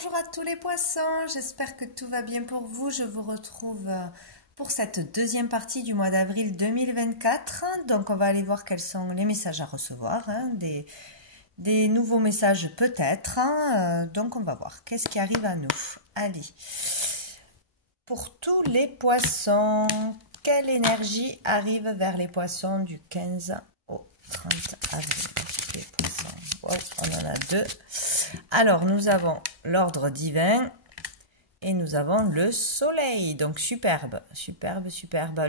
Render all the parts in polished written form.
Bonjour à tous les poissons, j'espère que tout va bien pour vous. Je vous retrouve pour cette deuxième partie du mois d'avril 2024. Donc on va aller voir quels sont les messages à recevoir, des nouveaux messages peut-être. Donc on va voir qu'est-ce qui arrive à nous. Allez, pour tous les poissons, quelle énergie arrive vers les poissons du 15 au 30 avril? Les poissons, wow, on en a deux. Alors, nous avons l'ordre divin et nous avons le soleil. Donc, superbe, superbe, superbe.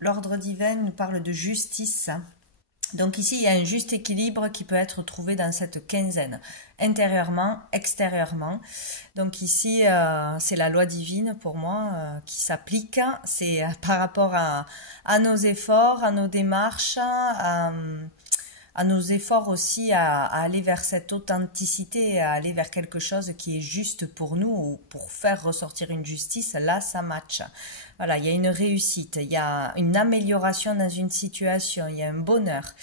L'ordre divin nous parle de justice. Donc ici, il y a un juste équilibre qui peut être trouvé dans cette quinzaine, intérieurement, extérieurement. Donc ici, c'est la loi divine pour moi qui s'applique. C'est par rapport à nos efforts, à nos démarches, à nos efforts aussi à aller vers cette authenticité, à aller vers quelque chose qui est juste pour nous ou pour faire ressortir une justice. Là, ça match. Voilà, il y a une réussite, il y a une amélioration dans une situation, il y a un bonheur.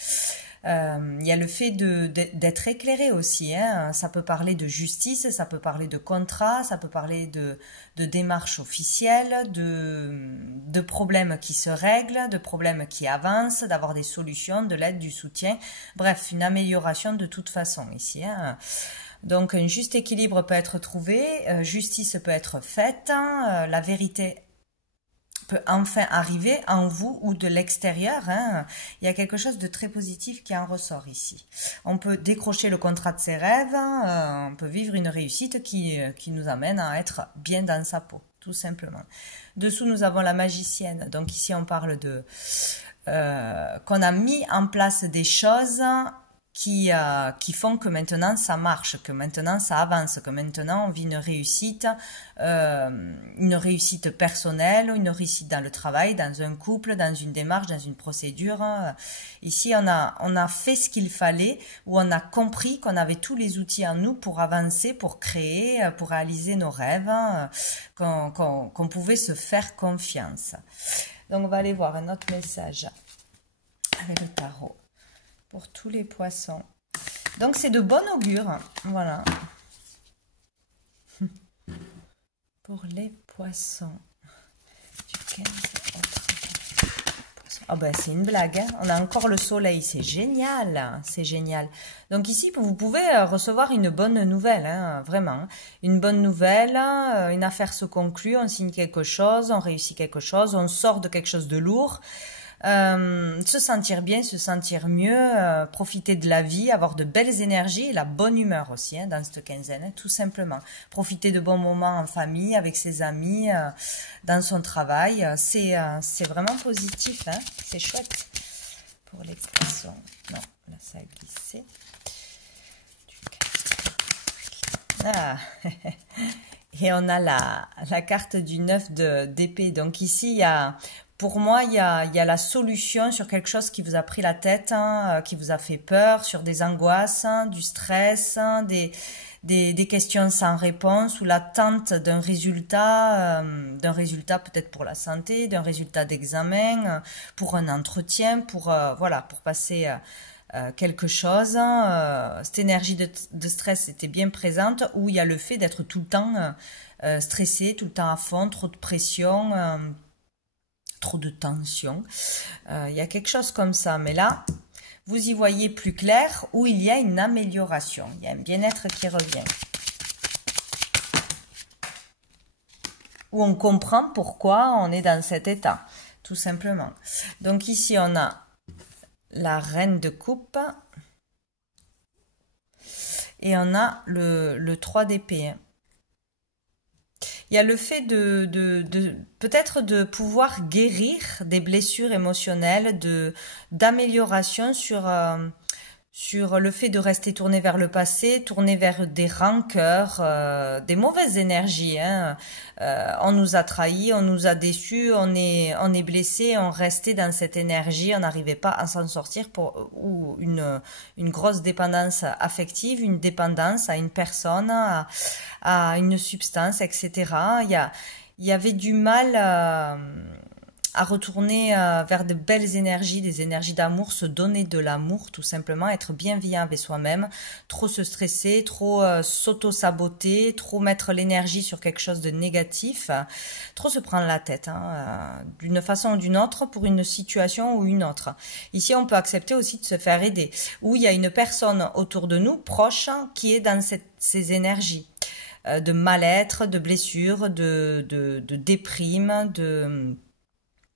Il y a le fait d'être éclairé aussi, hein. Ça peut parler de justice, ça peut parler de contrat, ça peut parler de démarches officielles, de problèmes qui se règlent, de problèmes qui avancent, d'avoir des solutions, de l'aide, du soutien. Bref, une amélioration de toute façon ici, hein. Donc un juste équilibre peut être trouvé, justice peut être faite, la vérité peut enfin arriver en vous ou de l'extérieur, hein. Il y a quelque chose de très positif qui en ressort ici. On peut décrocher le contrat de ses rêves, on peut vivre une réussite qui nous amène à être bien dans sa peau, tout simplement. Dessous, nous avons la magicienne. Donc ici, on parle de qu'on a mis en place des choses qui font que maintenant ça marche, que maintenant ça avance, que maintenant on vit une réussite personnelle, une réussite dans le travail, dans un couple, dans une démarche, dans une procédure. Ici, on a fait ce qu'il fallait, ou on a compris qu'on avait tous les outils en nous pour avancer, pour créer, pour réaliser nos rêves, qu'on pouvait se faire confiance. Donc, on va aller voir un autre message avec le tarot pour tous les poissons. Donc, c'est de bon augure. Voilà. Pour les poissons. Du 15 au 30. Ah ben, c'est une blague, hein. On a encore le soleil. C'est génial. C'est génial. Donc ici, vous pouvez recevoir une bonne nouvelle, hein, vraiment. Une bonne nouvelle, une affaire se conclut, on signe quelque chose, on réussit quelque chose, on sort de quelque chose de lourd. Se sentir bien, se sentir mieux, profiter de la vie, avoir de belles énergies et la bonne humeur aussi, hein, dans cette quinzaine, hein, tout simplement. Profiter de bons moments en famille, avec ses amis, dans son travail, c'est vraiment positif, hein, c'est chouette. Pour les poissons, non, là ça a glissé. Ah. Et on a la carte du 9 d'épée. Donc ici, il y a... Pour moi, il y a la solution sur quelque chose qui vous a pris la tête, hein, qui vous a fait peur, sur des angoisses, hein, du stress, hein, des questions sans réponse ou l'attente d'un résultat peut-être pour la santé, d'un résultat d'examen, pour un entretien, voilà, pour passer quelque chose. Cette énergie de stress était bien présente, où il y a le fait d'être tout le temps stressé, tout le temps à fond, trop de pression, trop de tension. Il y a quelque chose comme ça, mais là, vous y voyez plus clair, où il y a une amélioration. Il y a un bien-être qui revient. Où on comprend pourquoi on est dans cet état, tout simplement. Donc ici, on a la reine de coupe. Et on a le 3 d'épée. Il y a le fait peut-être de pouvoir guérir des blessures émotionnelles, d'amélioration sur le fait de rester tourné vers le passé, tourné vers des rancœurs, des mauvaises énergies, hein. On nous a trahis, on nous a déçus, on est blessé, on restait dans cette énergie, on n'arrivait pas à s'en sortir, ou une grosse dépendance affective, une dépendance à une personne, à une substance, etc. Il y avait du mal à retourner vers de belles énergies, des énergies d'amour, se donner de l'amour tout simplement, être bienveillant avec soi-même, trop se stresser, trop s'auto-saboter, trop mettre l'énergie sur quelque chose de négatif, trop se prendre la tête, hein, d'une façon ou d'une autre pour une situation ou une autre. Ici, on peut accepter aussi de se faire aider, où il y a une personne autour de nous, proche, qui est dans ces énergies de mal-être, de blessures, de déprime,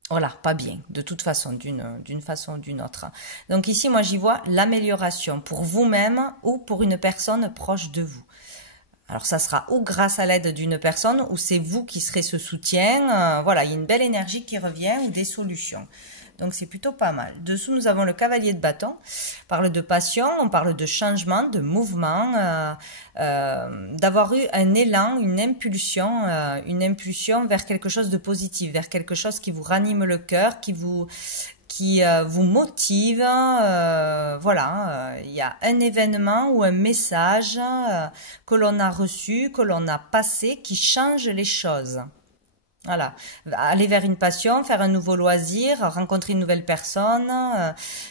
voilà, pas bien, de toute façon, d'une façon ou d'une autre. Donc ici, moi, j'y vois l'amélioration pour vous-même ou pour une personne proche de vous. Alors ça sera ou grâce à l'aide d'une personne ou c'est vous qui serez ce soutien. Voilà, il y a une belle énergie qui revient ou des solutions. Donc c'est plutôt pas mal. Dessous, nous avons le cavalier de bâton. On parle de passion, on parle de changement, de mouvement, d'avoir eu un élan, une impulsion vers quelque chose de positif, vers quelque chose qui vous ranime le cœur, qui vous motive. Voilà, il y a un événement ou un message que l'on a reçu, que l'on a passé, qui change les choses. Voilà, aller vers une passion, faire un nouveau loisir, rencontrer une nouvelle personne,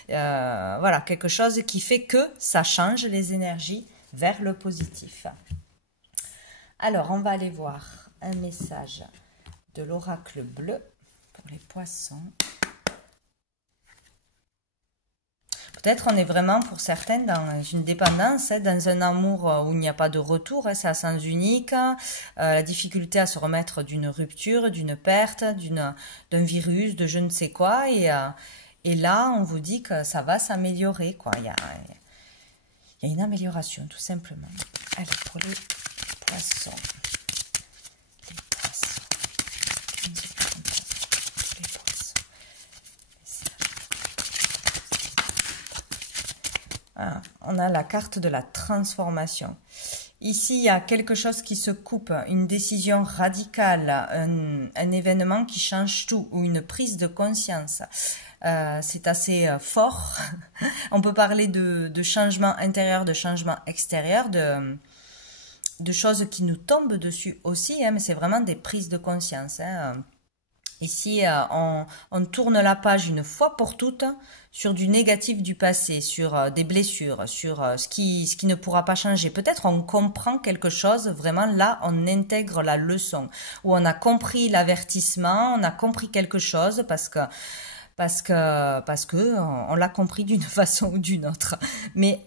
voilà, quelque chose qui fait que ça change les énergies vers le positif. Alors, on va aller voir un message de l'oracle bleu pour les poissons. Peut-être on est vraiment pour certaines dans une dépendance, dans un amour où il n'y a pas de retour, c'est à sens unique, la difficulté à se remettre d'une rupture, d'une perte, d'un virus, de je ne sais quoi, et là on vous dit que ça va s'améliorer, quoi. Il y a une amélioration tout simplement. Allez, pour les poissons. On a la carte de la transformation. Ici, il y a quelque chose qui se coupe, une décision radicale, un événement qui change tout, ou une prise de conscience. C'est assez fort. On peut parler de changement intérieur, de changement extérieur, de choses qui nous tombent dessus aussi, hein, mais c'est vraiment des prises de conscience. Hein. Ici, on tourne la page une fois pour toutes sur du négatif du passé, sur des blessures, sur ce qui ne pourra pas changer. Peut-être on comprend quelque chose, vraiment là, on intègre la leçon, où on a compris l'avertissement, on a compris quelque chose parce que on l'a compris d'une façon ou d'une autre. Mais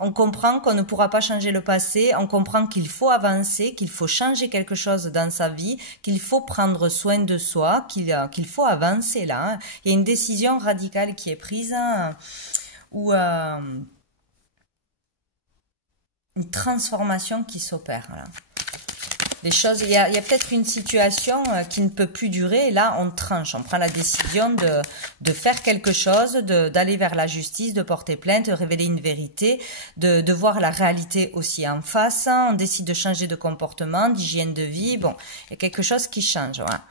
on comprend qu'on ne pourra pas changer le passé, on comprend qu'il faut avancer, qu'il faut changer quelque chose dans sa vie, qu'il faut prendre soin de soi, qu'il faut avancer là. Hein. Il y a une décision radicale qui est prise, hein, ou une transformation qui s'opère. Voilà. Les choses, il y a peut-être une situation qui ne peut plus durer, et là on tranche, on prend la décision de faire quelque chose, d'aller vers la justice, de porter plainte, de révéler une vérité, de voir la réalité aussi en face, on décide de changer de comportement, d'hygiène de vie, bon, il y a quelque chose qui change, voilà.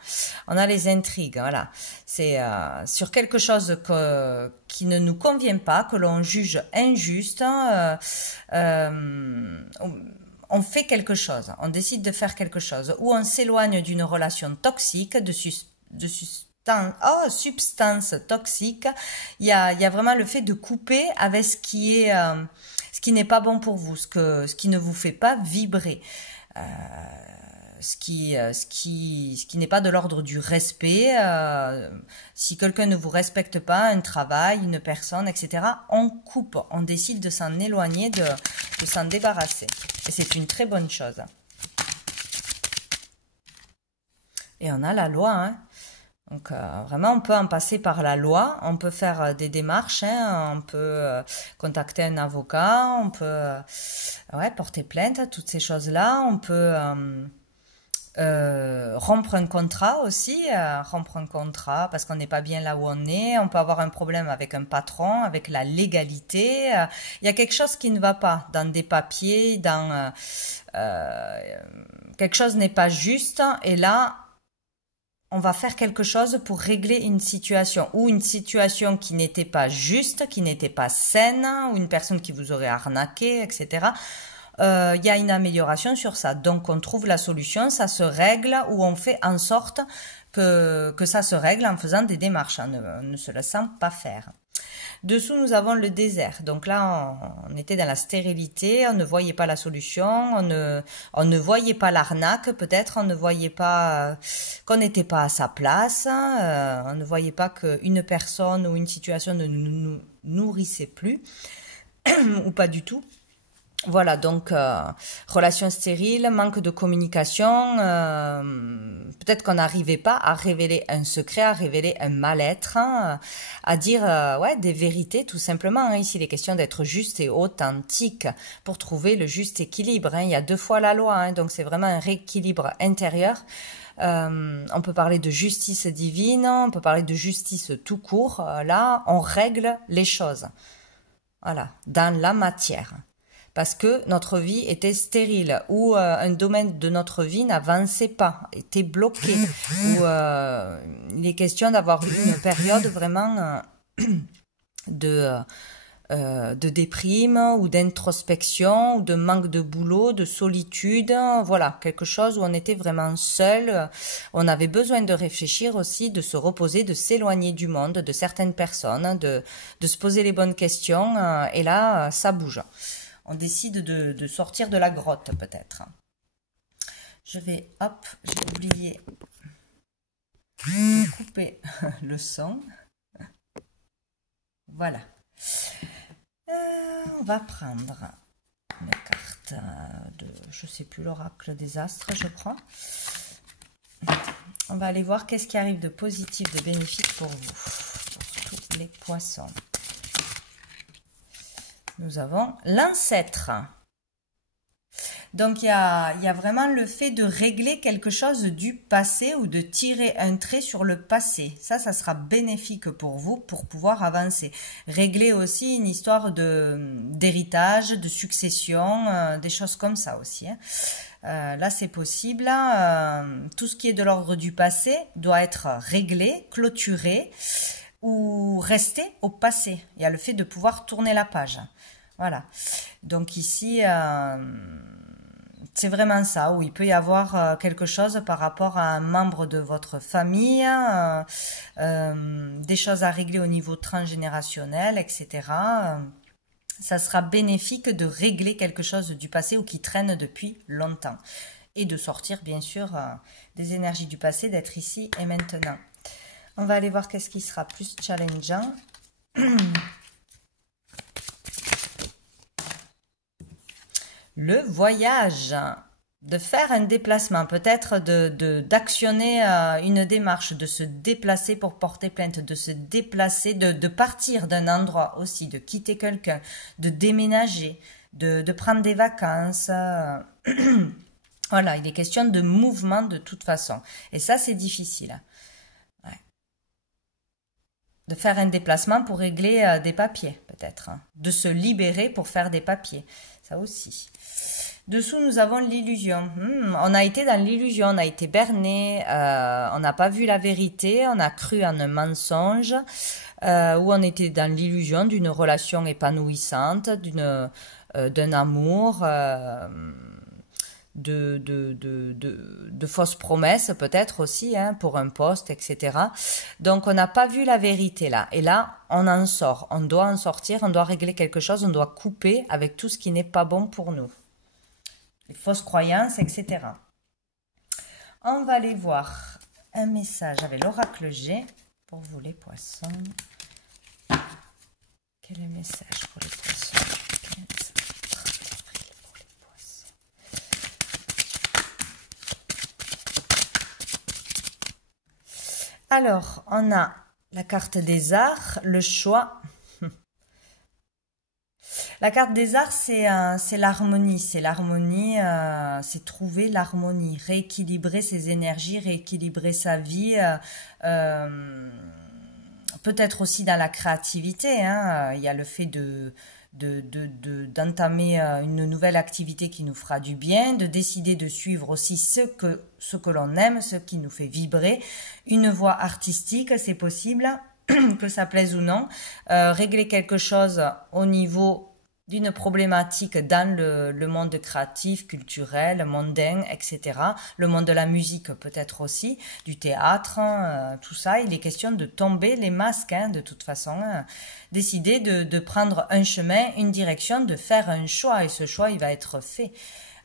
On a les intrigues, voilà, c'est sur quelque chose qui ne nous convient pas, que l'on juge injuste, on fait quelque chose, on décide de faire quelque chose, ou on s'éloigne d'une relation toxique, de substance toxique. Il y a vraiment le fait de couper avec ce qui n'est pas bon pour vous, ce qui ne vous fait pas vibrer. Ce qui n'est pas de l'ordre du respect. Si quelqu'un ne vous respecte pas, un travail, une personne, etc., on coupe, on décide de s'en éloigner, de s'en débarrasser. Et c'est une très bonne chose. Et on a la loi, hein. Donc vraiment, on peut en passer par la loi, on peut faire des démarches, hein, on peut contacter un avocat, on peut porter plainte, toutes ces choses-là, on peut rompre un contrat aussi, rompre un contrat parce qu'on n'est pas bien là où on est, on peut avoir un problème avec un patron, avec la légalité, il y a quelque chose qui ne va pas dans des papiers, dans quelque chose n'est pas juste, et là on va faire quelque chose pour régler une situation, ou une situation qui n'était pas juste, qui n'était pas saine, ou une personne qui vous aurait arnaqué, etc. Il y a une amélioration sur ça. Donc on trouve la solution, ça se règle, ou on fait en sorte que ça se règle en faisant des démarches, en ne se laissant pas faire. Dessous, nous avons le désert. Donc là, on était dans la stérilité, on ne voyait pas la solution, on ne voyait pas l'arnaque, peut-être, on ne voyait pas qu'on n'était pas à sa place, on ne voyait pas qu'une personne ou une situation ne nous nourrissait plus, ou pas du tout. Voilà, donc relation stérile, manque de communication, peut-être qu'on n'arrivait pas à révéler un secret, à révéler un mal-être, hein, à dire ouais, des vérités tout simplement. Hein. Ici, il est question d'être juste et authentique pour trouver le juste équilibre. Hein. Il y a 2 fois la loi, hein, donc c'est vraiment un rééquilibre intérieur. On peut parler de justice divine, on peut parler de justice tout court. Là, on règle les choses. Voilà, dans la matière. Parce que notre vie était stérile, ou un domaine de notre vie n'avançait pas, était bloqué, ou il est question d'avoir une période vraiment de déprime, ou d'introspection, ou de manque de boulot, de solitude, voilà, quelque chose où on était vraiment seul, on avait besoin de réfléchir aussi, de se reposer, de s'éloigner du monde, de certaines personnes, de se poser les bonnes questions, et là, ça bouge. On décide de sortir de la grotte, peut-être. Je vais, hop, j'ai oublié de couper le son. Voilà. On va prendre une carte de, je sais plus, l'oracle des astres, je crois. On va aller voir qu'est-ce qui arrive de positif, de bénéfique pour vous, pour tous les poissons. Nous avons l'ancêtre. Donc, il y a vraiment le fait de régler quelque chose du passé ou de tirer un trait sur le passé. Ça sera bénéfique pour vous pour pouvoir avancer. Régler aussi une histoire d'héritage, de succession, des choses comme ça aussi. Hein. Là, c'est possible. Tout ce qui est de l'ordre du passé doit être réglé, clôturé ou rester au passé. Il y a le fait de pouvoir tourner la page. Voilà. Donc ici, c'est vraiment ça, où il peut y avoir quelque chose par rapport à un membre de votre famille, des choses à régler au niveau transgénérationnel, etc. Ça sera bénéfique de régler quelque chose du passé ou qui traîne depuis longtemps. Et de sortir, bien sûr, des énergies du passé, d'être ici et maintenant. On va aller voir qu'est-ce qui sera plus challengeant. Le voyage, de faire un déplacement, peut-être d'actionner une démarche, de se déplacer pour porter plainte, de se déplacer, de partir d'un endroit aussi, de quitter quelqu'un, de déménager, de prendre des vacances. Voilà, il est question de mouvement de toute façon. Et ça, c'est difficile. Ouais. De faire un déplacement pour régler des papiers, peut-être. Hein. De se libérer pour faire des papiers. Ça aussi. Dessous, nous avons l'illusion. On a été dans l'illusion, on a été berné, on n'a pas vu la vérité, on a cru en un mensonge, ou on était dans l'illusion d'une relation épanouissante, d'un amour, de fausses promesses peut-être aussi, hein, pour un poste, etc. Donc, on n'a pas vu la vérité là. Et là, on en sort. On doit en sortir, on doit régler quelque chose, on doit couper avec tout ce qui n'est pas bon pour nous. Les fausses croyances, etc. On va aller voir un message avec l'oracle G pour vous les poissons. Quel est le message pour les poissons? Pour les poissons. Alors, on a la carte des arts, le choix. La carte des arts, c'est l'harmonie, c'est trouver l'harmonie, rééquilibrer ses énergies, rééquilibrer sa vie, peut-être aussi dans la créativité, hein, il y a le fait d'entamer une nouvelle activité qui nous fera du bien, de décider de suivre aussi ce que l'on aime, ce qui nous fait vibrer, une voie artistique, c'est possible, que ça plaise ou non, régler quelque chose au niveau d'une problématique dans le monde créatif, culturel, mondain, etc. Le monde de la musique peut-être aussi, du théâtre, tout ça. Il est question de tomber les masques, hein, de toute façon. Décider de prendre un chemin, une direction, de faire un choix. Et ce choix, il va être fait.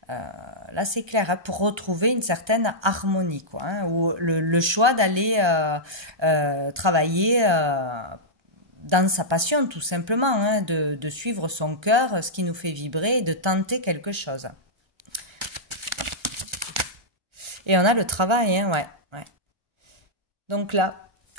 Là, c'est clair, hein, pour retrouver une certaine harmonie, quoi, hein, ou le choix d'aller travailler dans sa passion, tout simplement, hein, de suivre son cœur, ce qui nous fait vibrer, et de tenter quelque chose. Et on a le travail, hein, ouais, ouais. Donc là,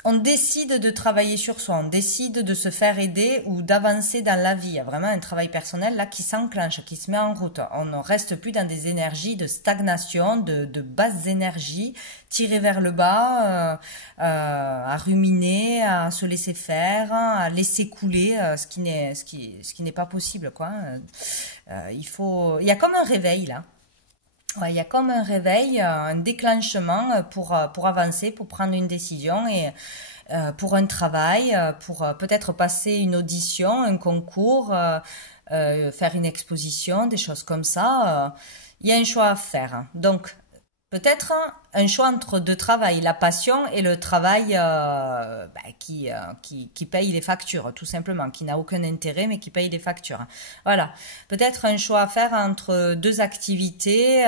on décide de travailler sur soi, on décide de se faire aider ou d'avancer dans la vie. Il y a vraiment un travail personnel là qui s'enclenche, qui se met en route. On ne reste plus dans des énergies de stagnation, de basses énergies, tirées vers le bas, à ruminer, à se laisser faire, à laisser couler, ce qui n'est pas possible, quoi. Il y a comme un réveil là. Ouais, il y a comme un réveil, un déclenchement pour avancer, pour prendre une décision et pour un travail, pour peut-être passer une audition, un concours, faire une exposition, des choses comme ça. Il y a un choix à faire. Donc, peut-être un choix entre deux travails, la passion et le travail qui paye les factures, tout simplement, qui n'a aucun intérêt mais qui paye les factures. Voilà, peut-être un choix à faire entre deux activités,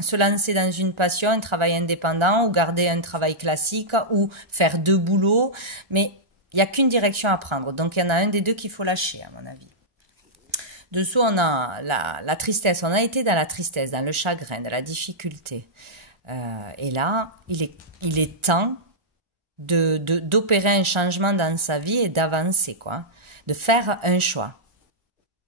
se lancer dans une passion, un travail indépendant ou garder un travail classique ou faire deux boulots, mais il n'y a qu'une direction à prendre, donc il y en a un des deux qu'il faut lâcher à mon avis. Dessous, on a la tristesse. On a été dans la tristesse, dans le chagrin, dans la difficulté. Et là, il est temps d'opérer un changement dans sa vie et d'avancer, quoi. De faire un choix.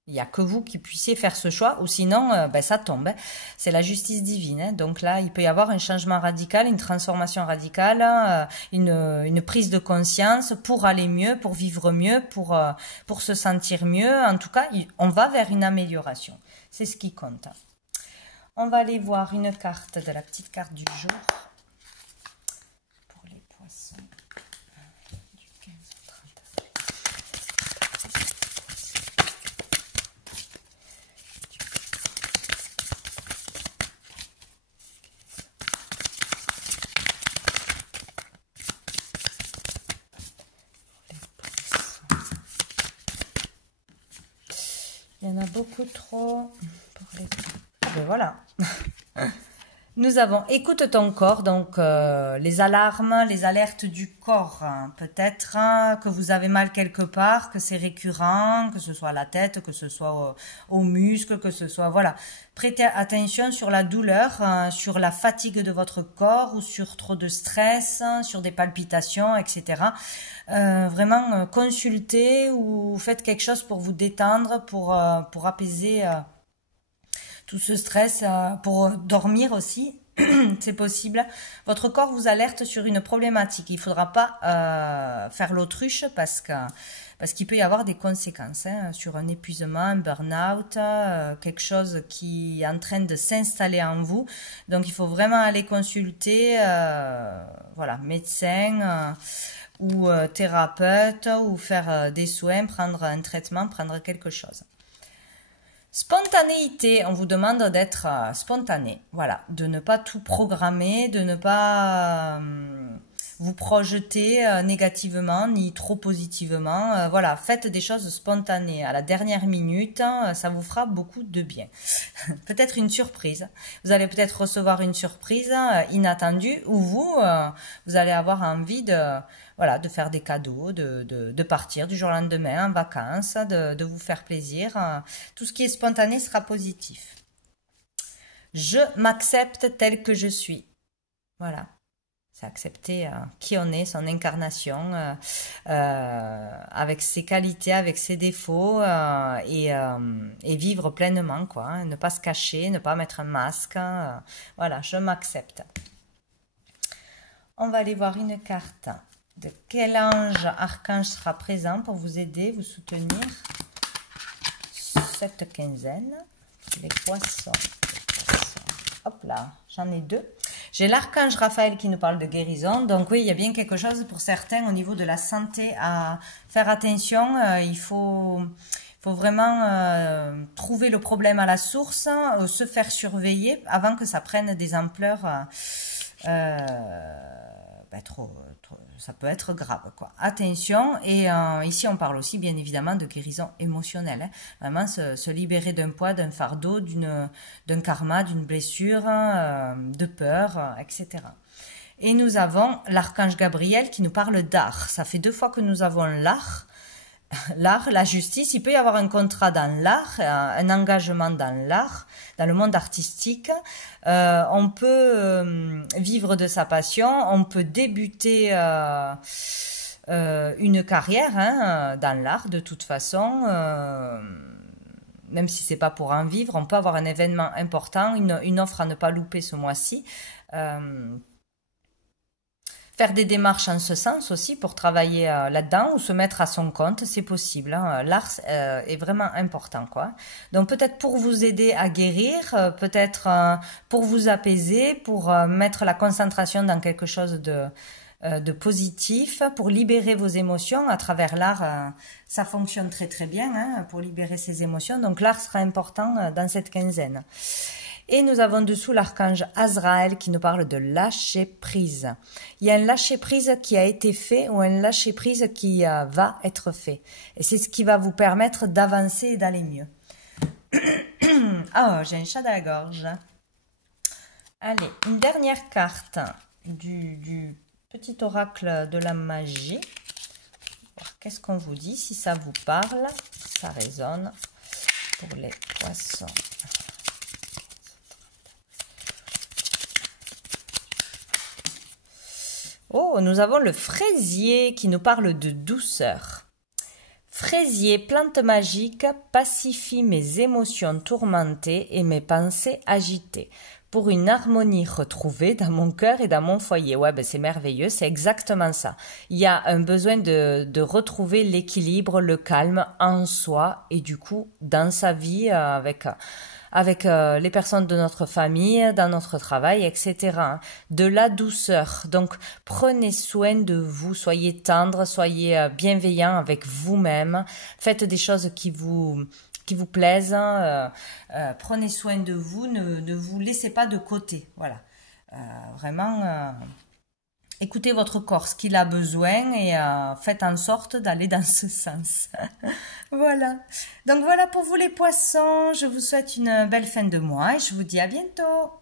Il n'y a que vous qui puissiez faire ce choix, ou sinon, ça tombe, hein. C'est la justice divine, hein. Donc là, il peut y avoir un changement radical, une transformation radicale, une prise de conscience pour aller mieux, pour vivre mieux, pour se sentir mieux. En tout cas, on va vers une amélioration. C'est ce qui compte. On va aller voir une carte de la petite carte du jour pour les poissons. Du 15 au 30 Il y en a beaucoup trop pour les... Ben voilà. Nous avons écoute ton corps, donc les alarmes, les alertes du corps. Hein. Peut-être que vous avez mal quelque part, que c'est récurrent, que ce soit à la tête, que ce soit aux muscles, que ce soit... Voilà. Prêtez attention sur la douleur, sur la fatigue de votre corps ou sur trop de stress, sur des palpitations, etc. Vraiment, consultez ou faites quelque chose pour vous détendre, pour apaiser... tout ce stress, pour dormir aussi, c'est possible. Votre corps vous alerte sur une problématique. Il ne faudra pas faire l'autruche parce qu'il peut y avoir des conséquences, hein, sur un épuisement, un burn-out, quelque chose qui est en train de s'installer en vous. Donc il faut vraiment aller consulter voilà, médecin ou thérapeute ou faire des soins, prendre un traitement, prendre quelque chose. Spontanéité, on vous demande d'être spontané, voilà, de ne pas tout programmer, de ne pas vous projeter négativement ni trop positivement, voilà, faites des choses spontanées à la dernière minute, ça vous fera beaucoup de bien. Peut-être une surprise, vous allez peut-être recevoir une surprise inattendue où vous allez avoir envie de faire des cadeaux, de partir du jour au lendemain en vacances, de vous faire plaisir. Tout ce qui est spontané sera positif. Je m'accepte tel que je suis. Voilà. C'est accepter qui on est, son incarnation, avec ses qualités, avec ses défauts, et vivre pleinement, quoi. Hein. Ne pas se cacher, ne pas mettre un masque. Voilà, je m'accepte. On va aller voir une carte. De quel ange, archange sera présent pour vous aider, vous soutenir cette quinzaine. Les poissons. Hop là, j'en ai deux. J'ai l'archange Raphaël qui nous parle de guérison. Donc oui, il y a bien quelque chose pour certains au niveau de la santé à faire attention. Il faut faut vraiment trouver le problème à la source, se faire surveiller avant que ça prenne des ampleurs ça peut être grave, quoi. Attention, et ici on parle aussi bien évidemment de guérison émotionnelle, hein. Vraiment se libérer d'un poids, d'un fardeau, d'un karma, d'une blessure, de peur, etc. Et nous avons l'archange Gabriel qui nous parle d'art. Ça fait 2 fois que nous avons l'art. L'art, la justice, il peut y avoir un contrat dans l'art, un engagement dans l'art, dans le monde artistique. On peut vivre de sa passion, on peut débuter une carrière dans l'art de toute façon. Même si c'est pas pour en vivre, on peut avoir un événement important, une offre à ne pas louper ce mois-ci. Faire des démarches en ce sens aussi pour travailler là-dedans ou se mettre à son compte, c'est possible, hein. L'art est vraiment important, quoi. Donc peut-être pour vous aider à guérir, peut-être pour vous apaiser, pour mettre la concentration dans quelque chose de positif, pour libérer vos émotions à travers l'art. Ça fonctionne très très bien, hein, pour libérer ses émotions. Donc l'art sera important dans cette quinzaine. Et nous avons dessous l'archange Azraël qui nous parle de lâcher prise. Il y a un lâcher prise qui a été fait ou un lâcher prise qui va être fait. Et c'est ce qui va vous permettre d'avancer et d'aller mieux. Oh, j'ai un chat dans la gorge. Allez, une dernière carte du petit oracle de la magie. Qu'est-ce qu'on vous dit? Si ça vous parle, ça résonne pour les poissons. Oh, nous avons le fraisier qui nous parle de douceur. Fraisier, plante magique, pacifie mes émotions tourmentées et mes pensées agitées. Pour une harmonie retrouvée dans mon cœur et dans mon foyer. Ouais, ben c'est merveilleux, c'est exactement ça. Il y a un besoin de retrouver l'équilibre, le calme en soi et du coup dans sa vie avec les personnes de notre famille, dans notre travail, etc. De la douceur. Donc, prenez soin de vous, soyez tendre, soyez bienveillant avec vous-même. Faites des choses qui vous plaisent. Prenez soin de vous, ne vous laissez pas de côté. Voilà. Vraiment, écoutez votre corps, ce qu'il a besoin et faites en sorte d'aller dans ce sens. Voilà. Donc voilà pour vous les poissons. Je vous souhaite une belle fin de mois et je vous dis à bientôt.